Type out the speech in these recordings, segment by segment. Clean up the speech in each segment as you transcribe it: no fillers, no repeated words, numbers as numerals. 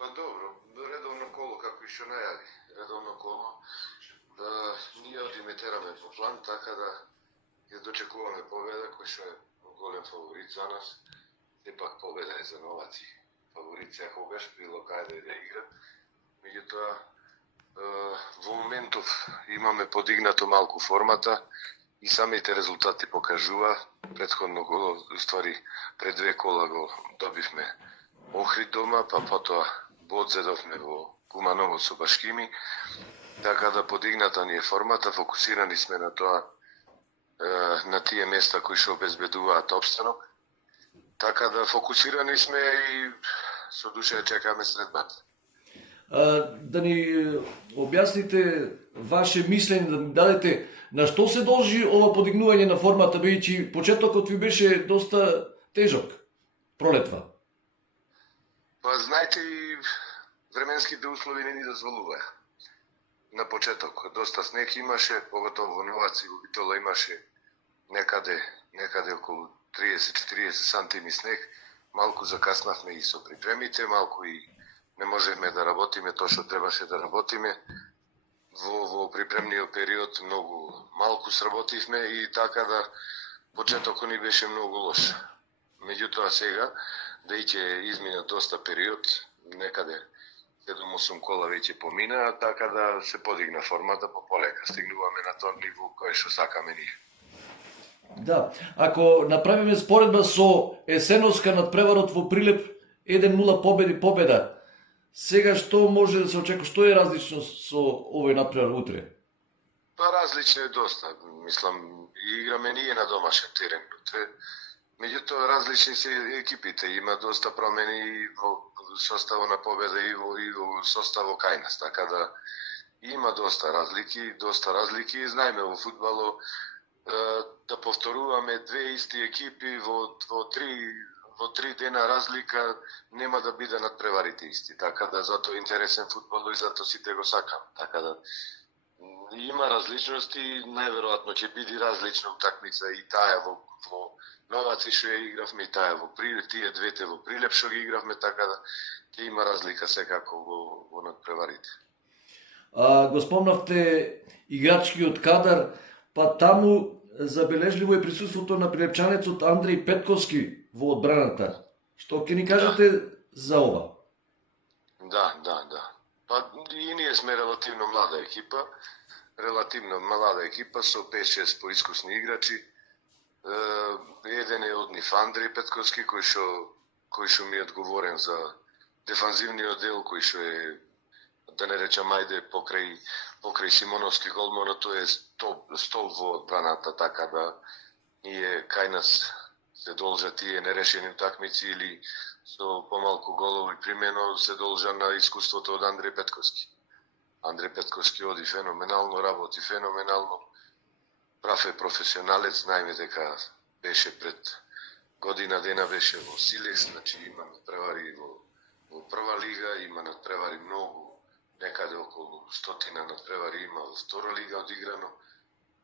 Па добро, редовно коло, како и што најави. Редовно коло. Ние одиме тераме по план, така да ја дочекуваме победа, кој што е голем фаворит за нас. Сепак победа е за новаци. Фаворит секогаш, било каде да игра. Меѓутоа, во моментов имаме подигнато малку формата и самите резултати покажува. Претходно го, ствари, пред 2 кола го добивме Охрид дома, па потоа бод зедовме во Куманово со Башкими, така да подигната ни е формата, фокусирани сме на тоа, на тие места кои што обезбедуваат опстанок, така да фокусирани сме и со душа чекаме следбата. Да ни објасните ваше мислење, да ни дадете на што се должи ова подигнување на формата, бидејќи почетокот ви беше доста тежок пролетва. Па знаете, и временските услови не ни дозволуваа. На почеток доста снег имаше, поготово во Новаци, во Битола имаше некаде околу 30-40 сантими снег. Малку закаснавме и со припремите, малку и не можевме да работиме тоа што требаше да работиме. Во припремниот период многу малку сработивме и така да почетокот ни беше многу лош. Меѓутоа сега, да ќе измина доста период, некаде 7-8 кола веќе помина, така да се подигна формата полека. Стигнуваме на тоа ниво кое што сакаме ние. Да, ако направиме споредба со есеновска надпреварот во Прилеп, 1-0 победа. Сега што може да се очекува, што е различно со овој надпревар утре? Па различно е доста. Мислам, играме ние на домашен терен утре. Меѓутоа различни се екипите, има доста промени во составот на победа и во составот кај нас, така да има доста разлики, знаеме во фудбалот да повторуваме две исти екипи во три дена разлика нема да биде надпреварите исти, така да затоа интересен фудбал и затоа сите го сакам, така да има различности, најверојатно ќе биде различна утакмица и таа во Новаци што ја игравме и таа во Прилеп, тие двете во Прилеп што ги игравме, така да ќе има разлика секако во надпреварите. Го спомнавте играчкиот кадар, па таму забележливо е присуството на прилепчанецот Андреј Петковски во одбраната. Што ќе ни кажете за ова? Да. Па и ние сме релативно млада екипа со 5-6 поискусни играчи. Еден е од нив Андреј Петковски, кој што ми е одговорен за дефанзивниот дел, кој што е, да не речам ајде, покрај Симоновски голмано, тој е стол во одбраната, така да ние кај нас се должат тие нерешени утакмици или со помалку голови примено се должа на искуството од Андреј Петковски. Андреј Петковски оди феноменално, работи феноменално, прав е професионалец, знаеме дека беше пред година дена беше во Силекс, значи има надпревари во прва лига, има надпревари многу, некаде околу 100 надпревари има во втора лига одиграно,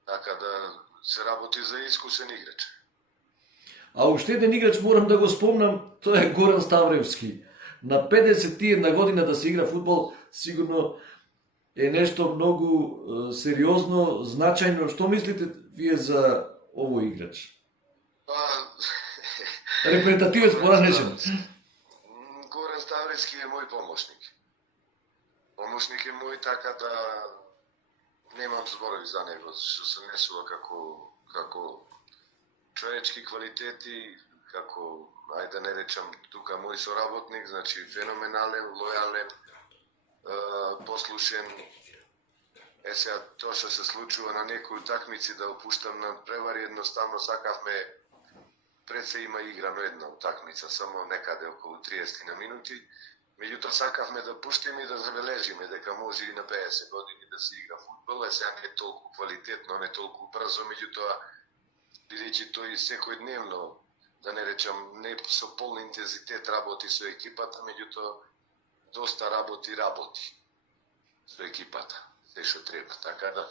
така да се работи за искусен играч. А уште еден играч морам да го спомнам, тоа е Горан Ставревски. На 51 година да се игра фудбал, сигурно е нешто многу сериозно, значајно. Што мислите вие за овој играч? Репрезентативец поранешен. Горан Ставревски е мој помошник. Помошник е мој, така да немам зборови за него, што се несува како човечки квалитети, како, ајде да не речам, тука мој соработник, значи феноменален, лојален, послушен. Сега тоа што се случува на некои утакмици да опуштам на превари, едноставно сакавме, пред се има играно една утакмица, само некаде околу 30 на минути, меѓутоа сакавме да пуштиме и да забележиме дека може и на 50 години да се игра фудбал, сега не е толку квалитетно, не е толку брзо, меѓутоа бидејќи тој секојдневно, да не речам, не со полн интензитет работи со екипата, меѓутоа доста работи со екипата, се што треба. Така да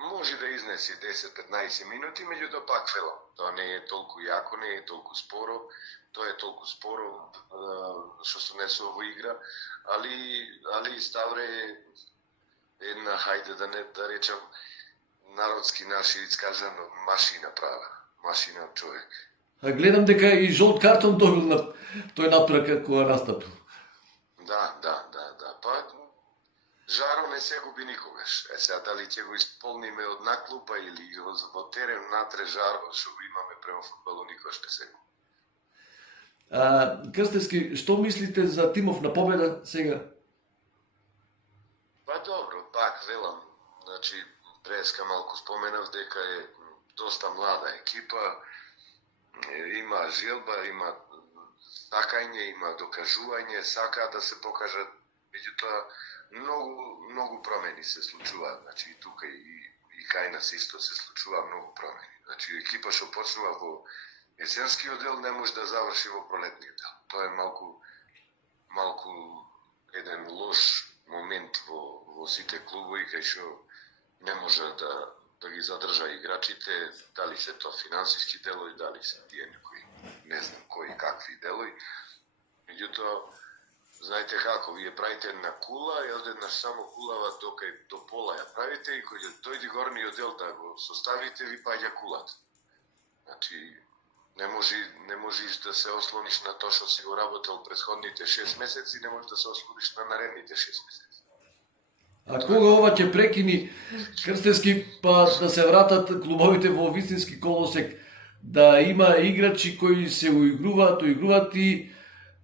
може да изнеси 10-15 минути, меѓутоа пак велам, тоа не е толку јако, не е толку споро, тоа е толку споро што се несе во игра, али Ставре е една, хајде да речам, народски наши искажано, машина права, машина од човек. А гледам дека и жолт картон добил на тој напрак кога настапил. Да. Па, жаро не се губи никогаш. Сега дали ќе го исполниме од наклупа или во терен натре жаро што го имаме према фудбалу, никогаш не се губи. Крстевски, што мислите за тимов на победа сега? Па добро, пак велам, значи преска малку споменав дека е доста млада екипа, има желба, има сакање, има докажување, сакаат да се покажат, меѓутоа многу промени се случуваат, значи и тука и кај нас исто се случува многу промени. Значи екипа што почнува во есенскиот дел не може да заврши во пролетниот дел. Тоа е малку еден лош момент во сите клубови кај што не може да ги задржа играчите, дали се тоа финансиски делови, дали се тие некои, не знам кои какви делови. Меѓутоа, знаете како, вие правите една кула и одеднаш само кулава до пола ја правите и кога дојде горниот дел да го составите, ви паѓа кулата. Значи, не можеш да се ослониш на тоа што си го работел претходните 6 месеци, не можеш да се ослониш на наредните 6 месеци. А кога ова ќе прекини Крстевски, па да се вратат клубовите во вистински колосек, да има играчи кои се уигруваат и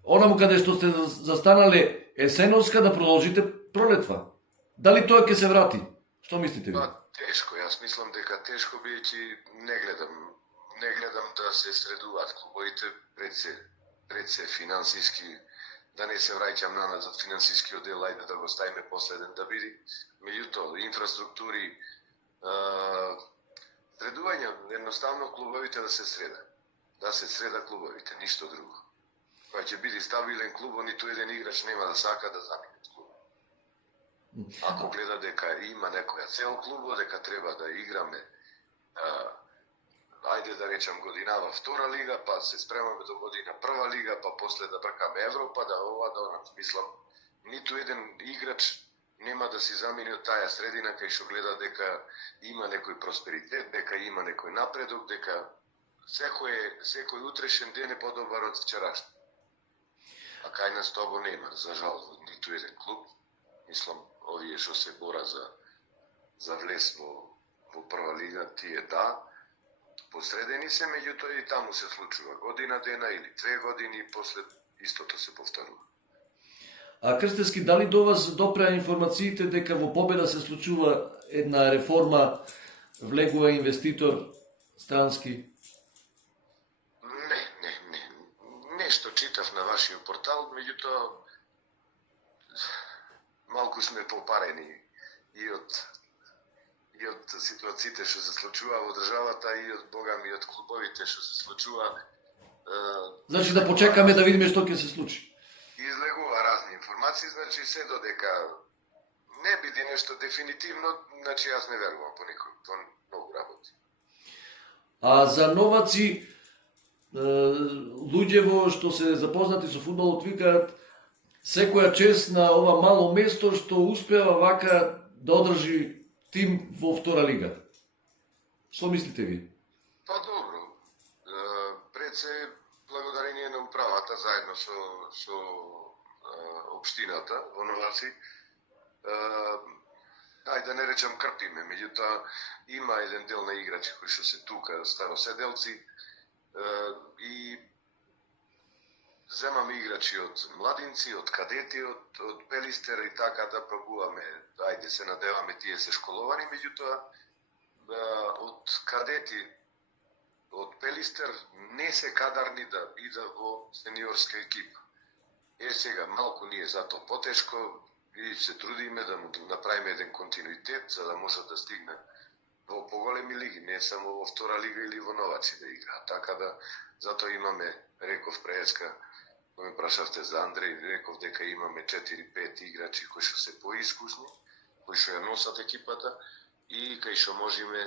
онаму каде што сте застанале есеновска да продолжите пролетва. Дали тоа ќе се врати? Што мислите ви? Па, тешко, јас мислам дека тешко бидејќи не гледам да се средуваат клубовите пред се финансиски, да не се враќам назад финансискиот дел, ајде да го ставиме последен да биде. Меѓутоа, инфраструктури, средување, едноставно клубовите да се среда клубовите, ништо друго. Кога ќе биде стабилен клуб, ниту еден играч нема да сака да замине клуб. Ако гледа дека има некоја цел клубо, дека треба да играме, ајде да речам годинава втора лига, па се спремаме до година прва лига, па после да бркаме Европа, да ова, да она. Мислам, ниту еден играч нема да си замине од таа средина кај што гледа дека има некој просперитет, дека има некој напредок, дека секој утрешен ден е подобар од вчерашен. А кај нас тоа го нема, за жал, ниту еден клуб. Мислам, овие што се бора за влез во прва лига, тие да, посредени се, меѓутоа и таму се случува година дена или 2 години и после истото се повторува. А Крстевски, дали до вас допреа информациите дека во Победа се случува една реформа, влегува инвеститор странски? Не. Нешто читав на вашиот портал, меѓутоа малку сме попарени и од ситуациите што се случува во државата и од богами од клубовите што се случува. Значи да почекаме да видиме што ќе се случи. Излегува разни информации, значи се додека не биде нешто дефинитивно, значи јас не верувам по никој, по многу работи. А за новаци, луѓево што се запознати со фудбалот викаат секоја чест на ова мало место што успева вака да одржи тим во втора лига. Што мислите ви? Па добро. Пред се благодарение на управата заедно со општината во Новаци, ајде да не речам крпиме, меѓутоа има еден дел на играчи кои што се тука, староседелци, и земаме играчи од младинци, од кадети, од Пелистер и така да пробуваме, ајде се надеваме тие се школовани, меѓутоа од кадети од Пелистер не се кадарни да бидат во сениорска екипа. Сега малку ние затоа потешко и се трудиме да му направиме еден континуитет за да може да стигне во поголеми лиги, не само во втора лига или во Новаци да игра. Така да затоа имаме, реков преска, кога ме прашавте за Андреј, реков дека имаме 4-5 играчи кои што се поискусни, кои што ја носат екипата и кај што можеме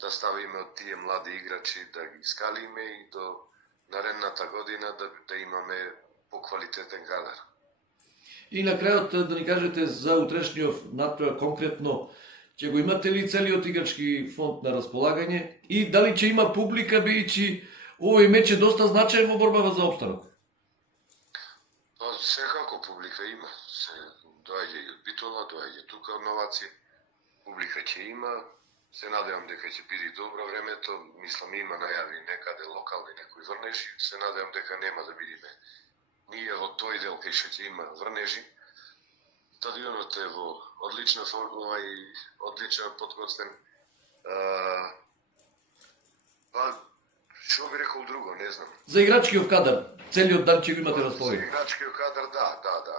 да ставиме од тие млади играчи, да ги скалиме и до наредната година да имаме поквалитетен кадар. И на крајот да ни кажете за утрешниот натпревар конкретно, ќе го имате ли целиот играчки фонд на располагање и дали ќе има публика, бидејќи овој меч е доста значаен во борбава за опстанок? Па секако публика има. Се доаѓа и од Битола, доаѓа тука од Новаци. Публика ќе има. Се надевам дека ќе биде добро времето. Мислам има најави некаде локални некои врнежи. Се надевам дека нема да бидеме ние во тој дел кај што ќе има врнежи. Стадионот е во одлична форма и одлично подготвен. Па, што би рекол друго, не знам. За играчкиот кадар, целиот дан ќе го имате За располагање. играчкиот кадар, да.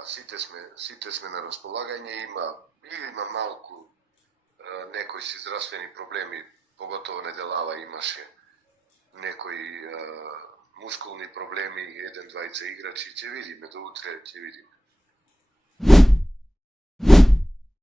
Сите сме на располагање. Има малку некои си здравствени проблеми, поготово неделава имаше некои мускулни проблеми, еден, двајца играчи. Ќе видиме, до утре ќе видиме.